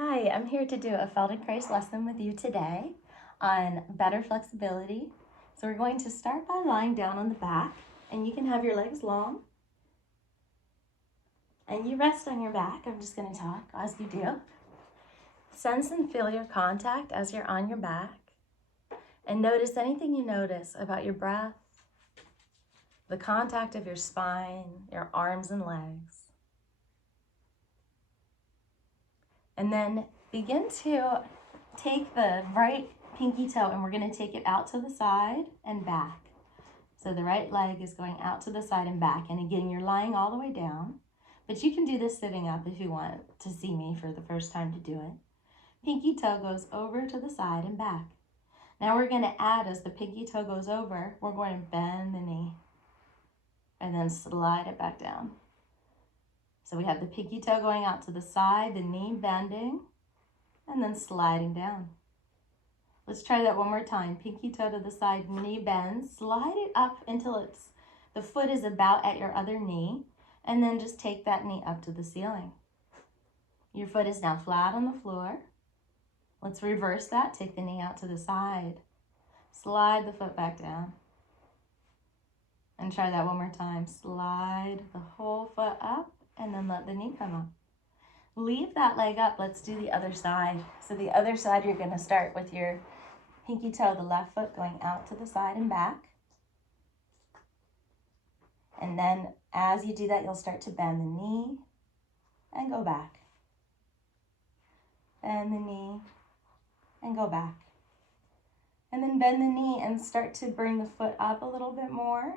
Hi, I'm here to do a Feldenkrais lesson with you today on better flexibility. So we're going to start by lying down on the back, and you can have your legs long and you rest on your back. I'm just going to talk as you do. Sense and feel your contact as you're on your back, and notice anything you notice about your breath, the contact of your spine, your arms and legs. And then begin to take the right pinky toe and we're going to take it out to the side and back. So the right leg is going out to the side and back. And again, you're lying all the way down, but you can do this sitting up if you want to see me for the first time to do it. Pinky toe goes over to the side and back. Now we're going to add, as the pinky toe goes over, we're going to bend the knee and then slide it back down. So we have the pinky toe going out to the side, the knee bending, and then sliding down. Let's try that one more time. Pinky toe to the side, knee bends, slide it up until the foot is about at your other knee, and then just take that knee up to the ceiling. Your foot is now flat on the floor. Let's reverse that. Take the knee out to the side. Slide the foot back down. And try that one more time. Slide the whole foot up and then let the knee come up. Leave that leg up. Let's do the other side. So the other side, you're going to start with your pinky toe, the left foot going out to the side and back. And then as you do that, you'll start to bend the knee and go back. Bend the knee and go back. And then bend the knee and start to bring the foot up a little bit more.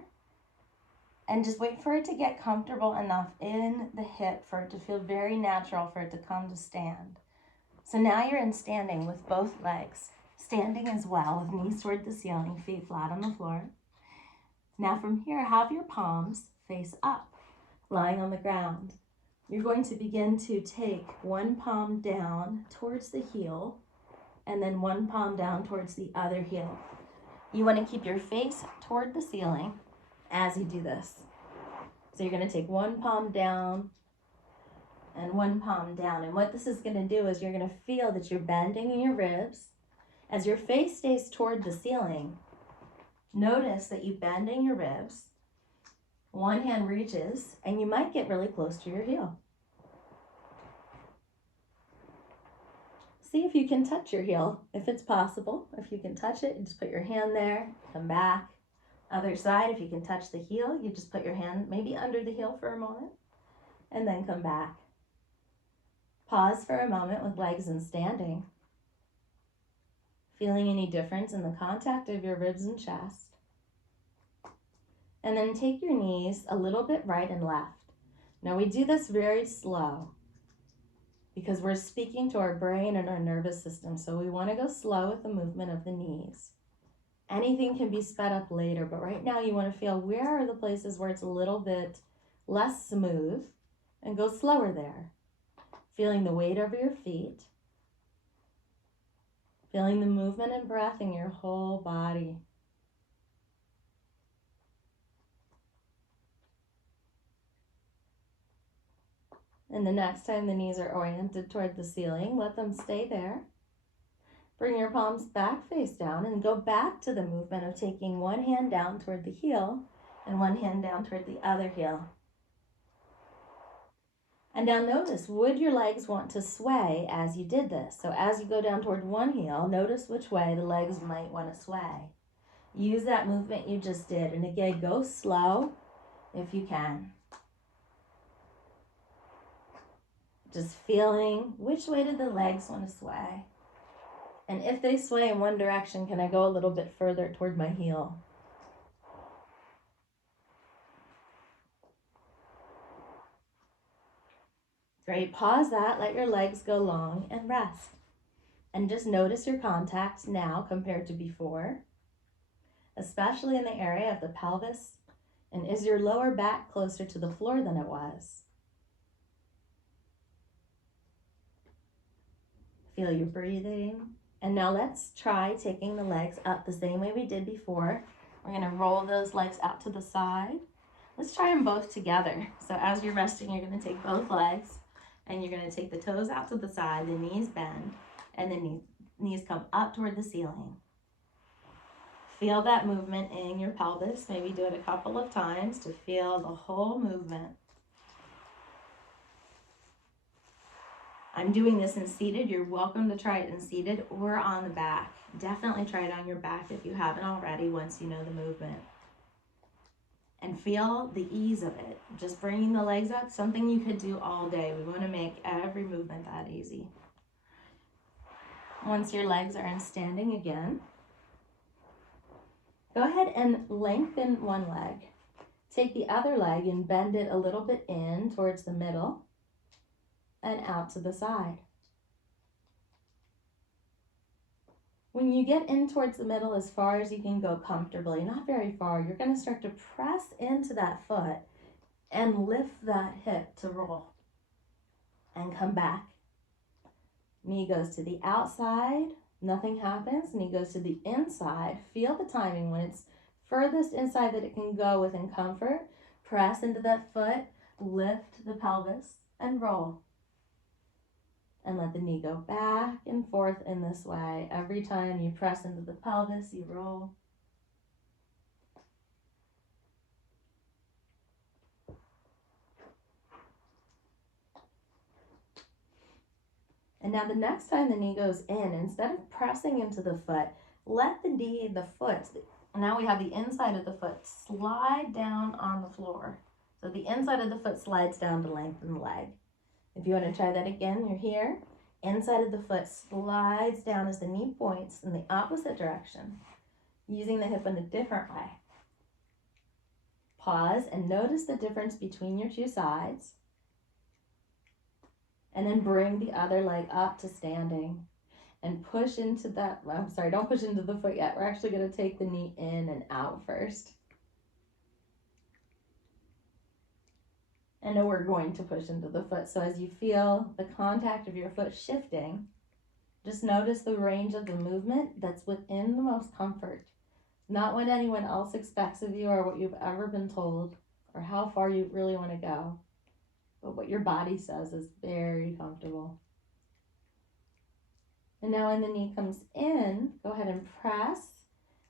And just wait for it to get comfortable enough in the hip for it to feel very natural for it to come to stand. So now you're in standing with both legs, standing as well with knees toward the ceiling, feet flat on the floor. Now from here, have your palms face up, lying on the ground. You're going to begin to take one palm down towards the heel and then one palm down towards the other heel. You want to keep your face toward the ceiling as you do this. So you're going to take one palm down and one palm down. And what this is going to do is you're going to feel that you're bending in your ribs. As your face stays toward the ceiling, notice that you bend in your ribs. One hand reaches, and you might get really close to your heel. See if you can touch your heel, if it's possible. If you can touch it, just put your hand there, come back. Other side, if you can touch the heel, you just put your hand maybe under the heel for a moment and then come back. Pause for a moment with legs in standing. Feeling any difference in the contact of your ribs and chest. And then take your knees a little bit right and left. Now we do this very slow because we're speaking to our brain and our nervous system. So we want to go slow with the movement of the knees. Anything can be sped up later, but right now you want to feel where are the places where it's a little bit less smooth and go slower there. Feeling the weight over your feet. Feeling the movement and breath in your whole body. And the next time the knees are oriented toward the ceiling, let them stay there. Bring your palms back face down and go back to the movement of taking one hand down toward the heel and one hand down toward the other heel. And now notice, would your legs want to sway as you did this? So as you go down toward one heel, notice which way the legs might want to sway. Use that movement you just did. And again, go slow if you can. Just feeling which way did the legs want to sway? And if they sway in one direction, can I go a little bit further toward my heel? Great, pause that, let your legs go long and rest. And just notice your contact now compared to before, especially in the area of the pelvis. And is your lower back closer to the floor than it was? Feel your breathing. And now let's try taking the legs up the same way we did before. We're going to roll those legs out to the side. Let's try them both together. So as you're resting, you're going to take both legs And you're going to take the toes out to the side, the knees bend, and the knees come up toward the ceiling. Feel that movement in your pelvis. Maybe do it a couple of times to feel the whole movement. I'm doing this in seated. You're welcome to try it in seated or on the back. Definitely try it on your back if you haven't already once you know the movement. And feel the ease of it. Just bringing the legs up, something you could do all day. We want to make every movement that easy. Once your legs are in standing again, go ahead and lengthen one leg. Take the other leg and bend it a little bit in towards the middle and out to the side. When you get in towards the middle as far as you can go comfortably, not very far, you're going to start to press into that foot and lift that hip to roll and come back. Knee goes to the outside, nothing happens. Knee goes to the inside. Feel the timing. When it's furthest inside that it can go within comfort, press into that foot, lift the pelvis and roll. And let the knee go back and forth in this way. Every time you press into the pelvis, you roll. And now the next time the knee goes in, instead of pressing into the foot, let the foot, now we have the inside of the foot, slide down on the floor. So the inside of the foot slides down to lengthen the leg. If you want to try that again, you're here. Inside of the foot slides down as the knee points in the opposite direction, using the hip in a different way. Pause and notice the difference between your two sides. And then bring the other leg up to standing and push into that, don't push into the foot yet. We're actually going to take the knee in and out first. And then we're going to push into the foot. So as you feel the contact of your foot shifting, just notice the range of the movement that's within the most comfort. Not what anyone else expects of you or what you've ever been told or how far you really want to go, but what your body says is very comfortable. And now when the knee comes in, go ahead and press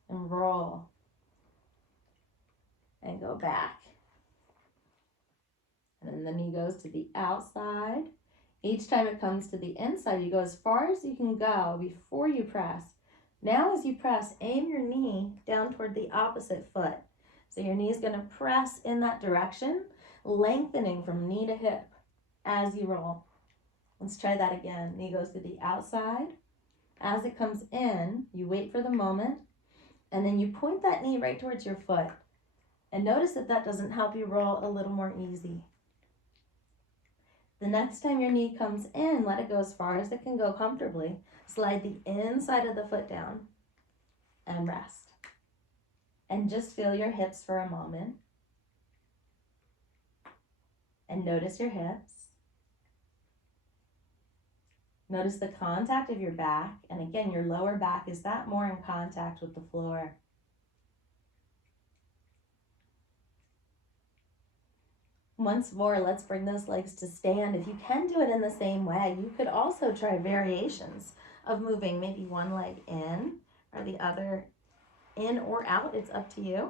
and roll and go back. And then the knee goes to the outside. Each time it comes to the inside, you go as far as you can go before you press. Now as you press, aim your knee down toward the opposite foot. So your knee is going to press in that direction, lengthening from knee to hip as you roll. Let's try that again. Knee goes to the outside. As it comes in, you wait for the moment, and then you point that knee right towards your foot. And notice if that doesn't help you roll a little more easy. The next time your knee comes in, let it go as far as it can go comfortably. Slide the inside of the foot down and rest. And just feel your hips for a moment. And notice your hips. Notice the contact of your back. And again, your lower back, is that more in contact with the floor? Once more, let's bring those legs to stand. If you can do it in the same way, you could also try variations of moving maybe one leg in or the other in or out. It's up to you.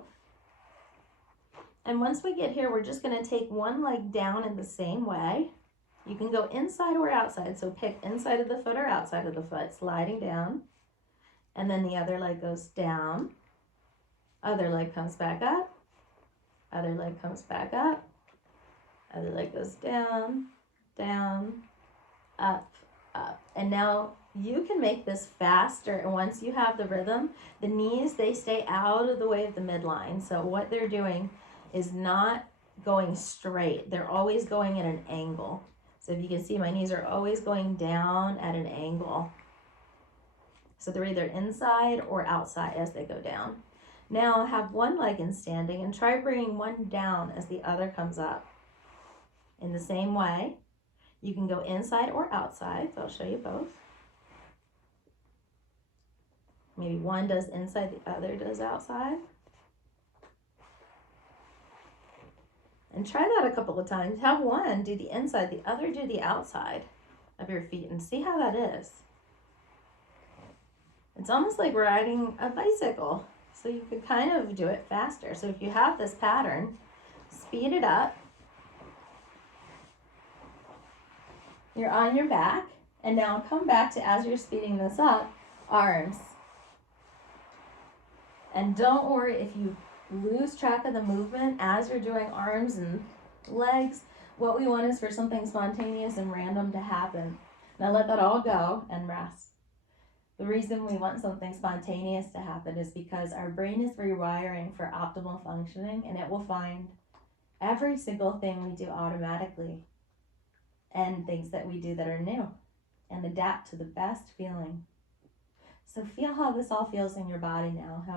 And once we get here, we're just going to take one leg down in the same way. You can go inside or outside. So pick inside of the foot or outside of the foot, sliding down. And then the other leg goes down. Other leg comes back up. Other leg comes back up. Other leg goes down, down, up, up. And now you can make this faster. And once you have the rhythm, the knees, they stay out of the way of the midline. So what they're doing is not going straight. They're always going at an angle. So if you can see, my knees are always going down at an angle. So they're either inside or outside as they go down. Now have one leg in standing and try bringing one down as the other comes up. In the same way, you can go inside or outside. So I'll show you both. Maybe one does inside, the other does outside. And try that a couple of times. Have one do the inside, the other do the outside of your feet, and see how that is. It's almost like riding a bicycle. So you could kind of do it faster. So if you have this pattern, speed it up. You're on your back. And now come back to, as you're speeding this up, arms. And don't worry if you lose track of the movement as you're doing arms and legs. What we want is for something spontaneous and random to happen. Now let that all go and rest. The reason we want something spontaneous to happen is because our brain is rewiring for optimal functioning, and it will find every single thing we do automatically and things that we do that are new and adapt to the best feeling. So feel how this all feels in your body now. How